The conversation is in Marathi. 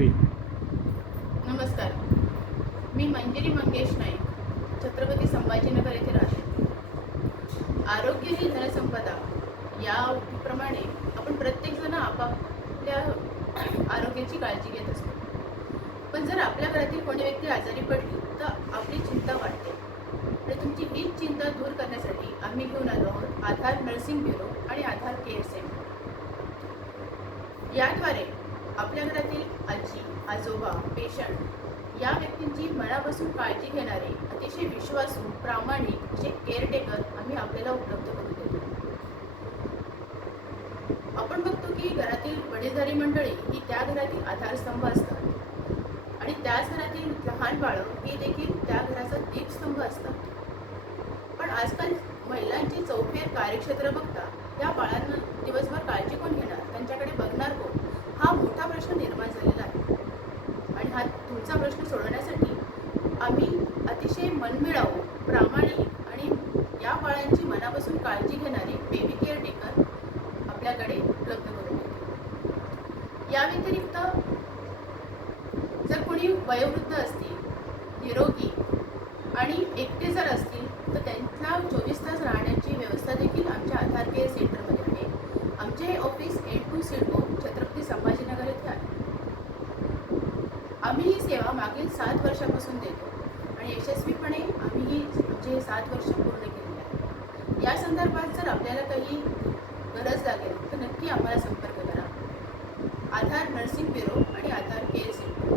नमस्कार. मी मंजिरी मंगेश नाईक, छत्रपती संभाजीनगर येथे राहते. आरोग्य ही धनसंपदा या उक्तीप्रमाणे आपण प्रत्येकजण आपापल्या आरोग्याची काळजी घेत असतो. पण जर आपल्या घरातील कोणी व्यक्ती आजारी पडली तर आपली चिंता वाढते. आणि तुमची हीच चिंता दूर करण्यासाठी आम्ही घेऊन आलो आहोत आधार नर्सिंग ब्युरो आणि आधार केअर सेंटर. याद्वारे आपल्या घरातील आजी, आजोबा, पेशंट या व्यक्तींची मनापासून काळजी घेणारे अतिशय विश्वासू, प्रामाणिक असे केअरटेकर आम्ही आपल्याला उपलब्ध करून देतो. आपण बघतो की घरातील वडीलधारी मंडळी ही त्या घरातील आधारस्तंभ असतात आणि त्याच घरातील लहान बाळं ही देखील त्या घराचा दीपस्तंभ असतात. पण आजकाल महिलांची चौफेर कार्यक्षेत्र बघता या बाळांना दिवसभर काळजी कोण घेणार, त्यांच्याकडे बघणार कोण, हा मोठा प्रश्न निर्माण झालेला आहे. आणि हा तुमचा प्रश्न सोडवण्यासाठी आम्ही अतिशय मनमिळावू, प्रामाणिक आणि या बाळांची मनापासून काळजी घेणारे बेबी केअर टेकर आपल्याकडे उपलब्ध करून देतो. या व्यतिरिक्त जर कोणी वयोवृद्ध असतील, निरोगी आणि एकटे जर असतील तर त्यांना 24 तास राहण्याची व्यवस्था देखील आमच्या आधार केअर सेंटरमध्ये आहे. आमचे ऑफिस N2 सिडको छत्रपती संभाजीनगर येथे आहे. आम्ही ही सेवा मागील 7 वर्षापासून देतो आणि यशस्वीपणे आम्ही ही आमचे 7 वर्ष पूर्ण केलेली आहे. या संदर्भात जर आपल्याला काही गरज लागेल तर नक्की आम्हाला संपर्क करा. आधार नर्सिंग ब्युरो आणि आधार केअर सेंटर.